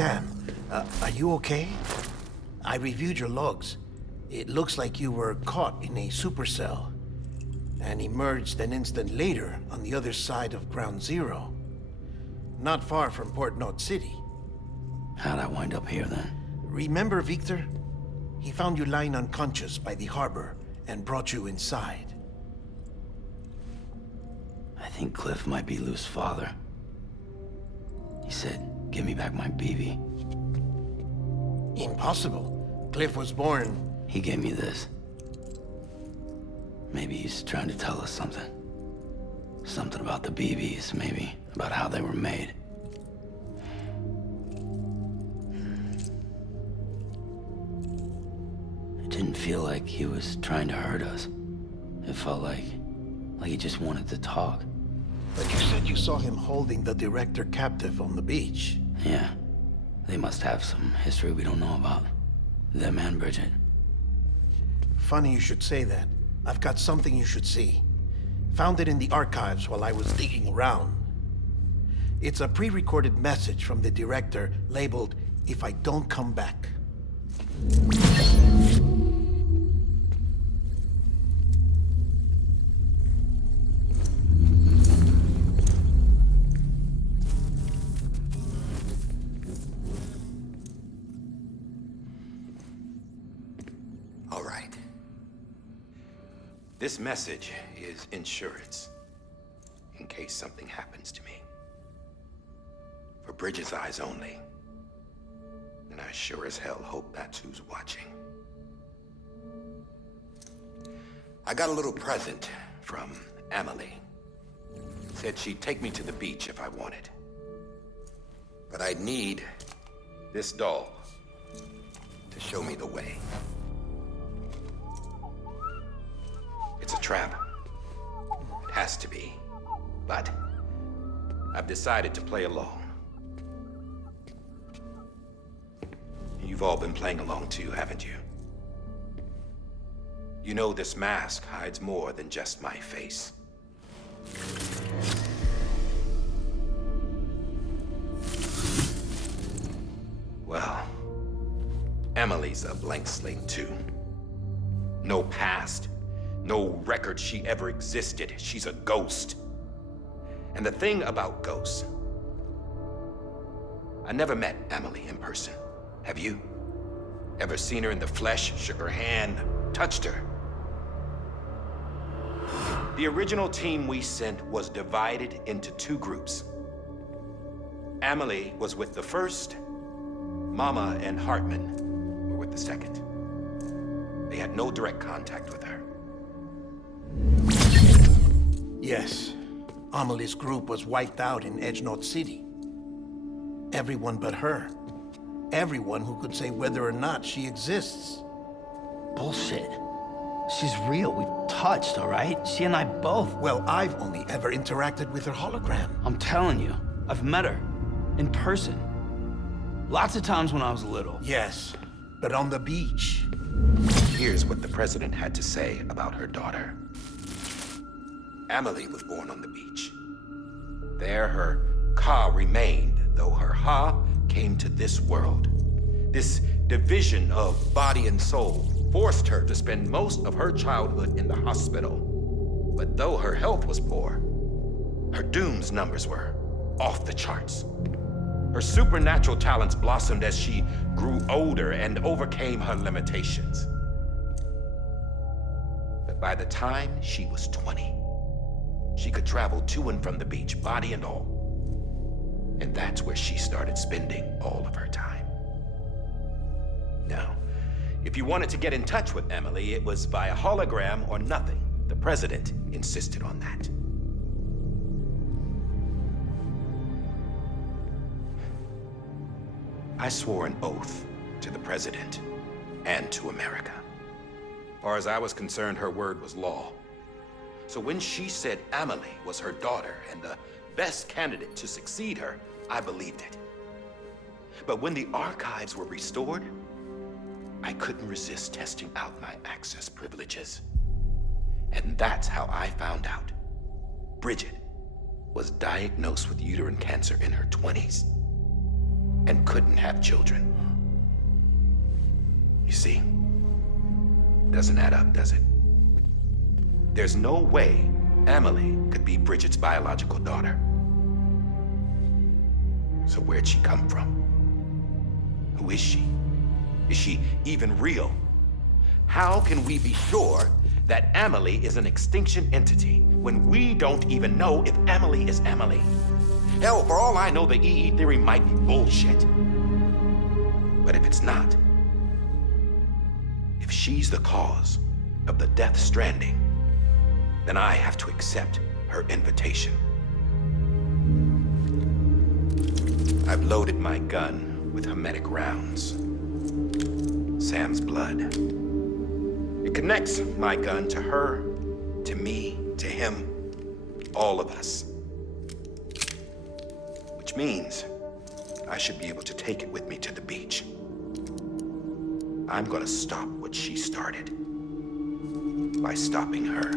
Sam, are you okay? I reviewed your logs. It looks like you were caught in a supercell and emerged an instant later on the other side of Ground Zero. Not far from Port Knot City. How'd I wind up here then? Remember Victor? He found you lying unconscious by the harbor and brought you inside. I think Cliff might be Lou's father. He said, give me back my BB. Impossible. Cliff was born... He gave me this. Maybe he's trying to tell us something. Something about the BBs, maybe. About how they were made. It didn't feel like he was trying to hurt us. It felt like he just wanted to talk. But you said you saw him holding the director captive on the beach. Yeah. They must have some history we don't know about. Them and Bridget. Funny you should say that. I've got something you should see. Found it in the archives while I was digging around. It's a pre-recorded message from the director labeled, "If I don't come back." All right. This message is insurance, in case something happens to me. For Bridget's eyes only. And I sure as hell hope that's who's watching. I got a little present from Emily. Said she'd take me to the beach if I wanted. But I'd need this doll to show me the way. It's a trap. It has to be. But I've decided to play along. You've all been playing along too, haven't you? You know this mask hides more than just my face. Well, Emily's a blank slate too. No past. No record she ever existed. She's a ghost. And the thing about ghosts, I never met Emily in person. Have you? Ever seen her in the flesh, shook her hand, touched her? The original team we sent was divided into two groups. Emily was with the first. Mama and Hartman were with the second. They had no direct contact with her. Yes. Amelie's group was wiped out in Edge Knot City. Everyone but her. Everyone who could say whether or not she exists. Bullshit. She's real. We've touched, all right? She and I both. Well, I've only ever interacted with her hologram. I'm telling you, I've met her. In person. Lots of times when I was little. Yes, but on the beach. Here's what the president had to say about her daughter. Emily was born on the beach. There her Ka remained, though her Ha came to this world. This division of body and soul forced her to spend most of her childhood in the hospital. But though her health was poor, her Doom's numbers were off the charts. Her supernatural talents blossomed as she grew older and overcame her limitations. But by the time she was 20, she could travel to and from the beach, body and all. And that's where she started spending all of her time. Now, if you wanted to get in touch with Emily, it was via hologram or nothing. The president insisted on that. I swore an oath to the president and to America. As far as I was concerned, her word was law. So when she said Emily was her daughter and the best candidate to succeed her, I believed it. But when the archives were restored, I couldn't resist testing out my access privileges. And that's how I found out. Bridget was diagnosed with uterine cancer in her 20s. and couldn't have children. You see, doesn't add up, does it? There's no way Emily could be Bridget's biological daughter. So where'd she come from? Who is she? Is she even real? How can we be sure that Emily is an extinction entity when we don't even know if Emily is Emily? Hell, for all I know, the EE theory might be bullshit. But if it's not, if she's the cause of the death stranding, then I have to accept her invitation. I've loaded my gun with hermetic rounds. Sam's blood. It connects my gun to her, to me, to him, all of us. Which means I should be able to take it with me to the beach. I'm gonna stop what she started by stopping her.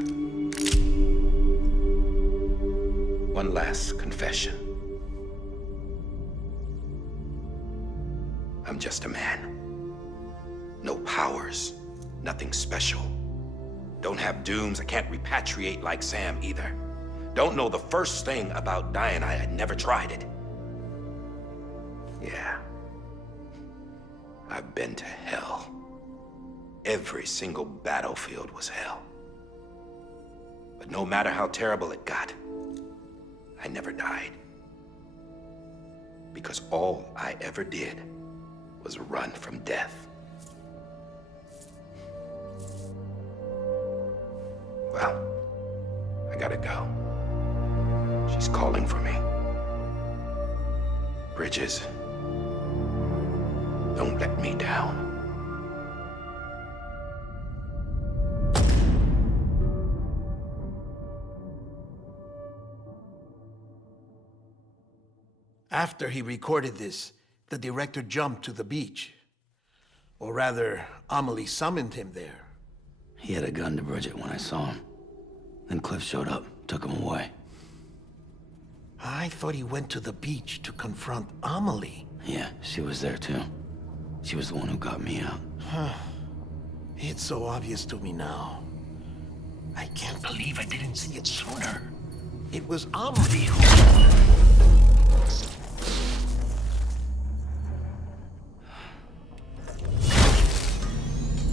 One last confession. I'm just a man. No powers, nothing special. Don't have dooms, I can't repatriate like Sam either. Don't know the first thing about dying, I had never tried it. Yeah. I've been to hell. Every single battlefield was hell. But no matter how terrible it got, I never died. Because all I ever did was run from death. Well, I gotta go. She's calling for me. Bridges, don't let me down. After he recorded this, the director jumped to the beach. Or rather, Amelie summoned him there. He had a gun to Bridget when I saw him. Then Cliff showed up, took him away. I thought he went to the beach to confront Amelie. Yeah, she was there too. She was the one who got me out. It's so obvious to me now. I can't believe I didn't see it sooner. It was Amelie who...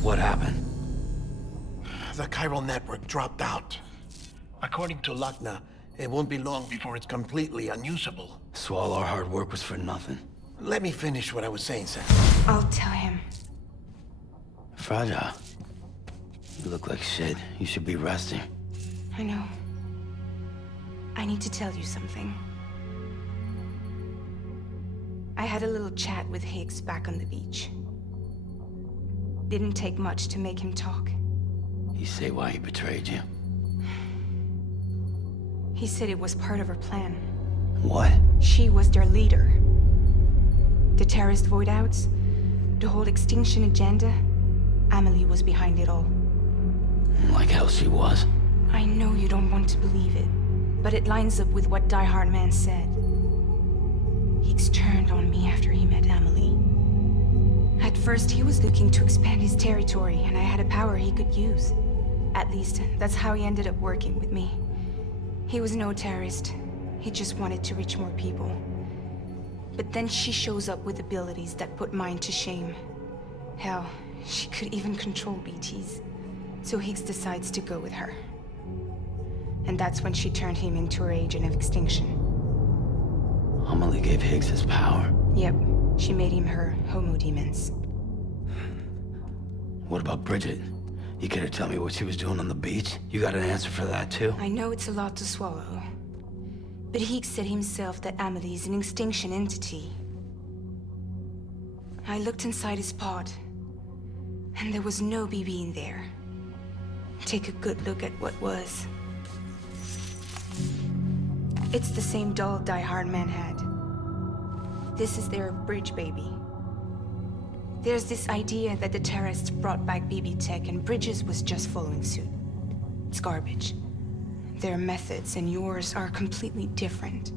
What happened? The chiral network dropped out. According to Lachna, it won't be long before it's completely unusable. So all our hard work was for nothing. Let me finish what I was saying, Sam. I'll tell him. Fragile. You look like shit. You should be resting. I know. I need to tell you something. I had a little chat with Higgs back on the beach. Didn't take much to make him talk. You say why he betrayed you? He said it was part of her plan. What? She was their leader. The terrorist void-outs, the whole extinction agenda, Amelie was behind it all. Like hell she was. I know you don't want to believe it, but it lines up with what Die Hard Man said. Higgs turned on me after he met Amelie. At first, he was looking to expand his territory, and I had a power he could use. At least, that's how he ended up working with me. He was no terrorist. He just wanted to reach more people. But then she shows up with abilities that put mine to shame. Hell, she could even control BTs. So Higgs decides to go with her. And that's when she turned him into her agent of extinction. Amelie gave Higgs his power. Yep, she made him her Homo Demons. What about Bridget? You care to tell me what she was doing on the beach? You got an answer for that too? I know it's a lot to swallow. But Higgs said himself that Amelie is an extinction entity. I looked inside his pod, and there was no BB in there. Take a good look at what was. It's the same doll Die Hard Man had. This is their bridge baby. There's this idea that the terrorists brought back BB tech and Bridges was just following suit. It's garbage. Their methods and yours are completely different.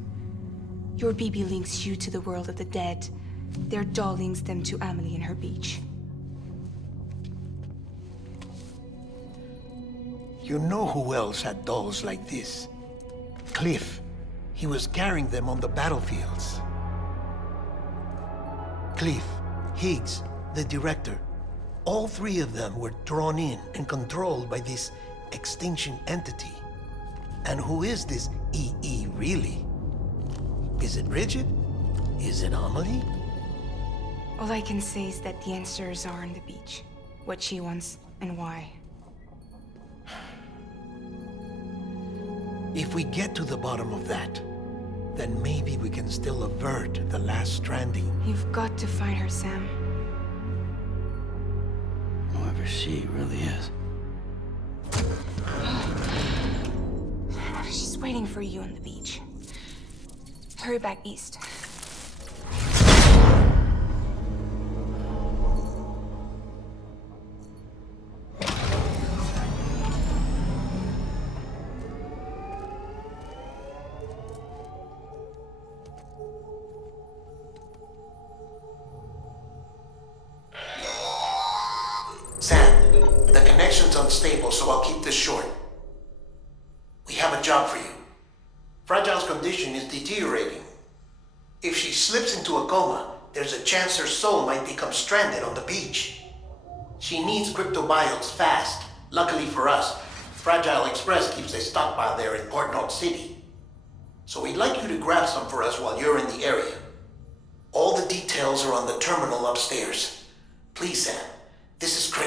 Your BB links you to the world of the dead, Their doll links them to Amelie and her beach. You know who else had dolls like this? Cliff. He was carrying them on the battlefields. Cliff, Higgs, the director. All three of them were drawn in and controlled by this extinction entity. And who is this EE really? Is it Bridget? Is it Amelie? All I can say is that the answers are on the beach. What she wants and why. If we get to the bottom of that, then maybe we can still avert the last stranding. You've got to find her, Sam. Whoever she really is. She's waiting for you on the beach. Hurry back east. Sam, the connection's unstable, so I'll keep this short. We have a job for you. Fragile's condition is deteriorating. If she slips into a coma, there's a chance her soul might become stranded on the beach. She needs cryptobiotes fast. Luckily for us, Fragile Express keeps a stockpile there in Port North City. So we'd like you to grab some for us while you're in the area. All the details are on the terminal upstairs. Please, Sam. This is critical.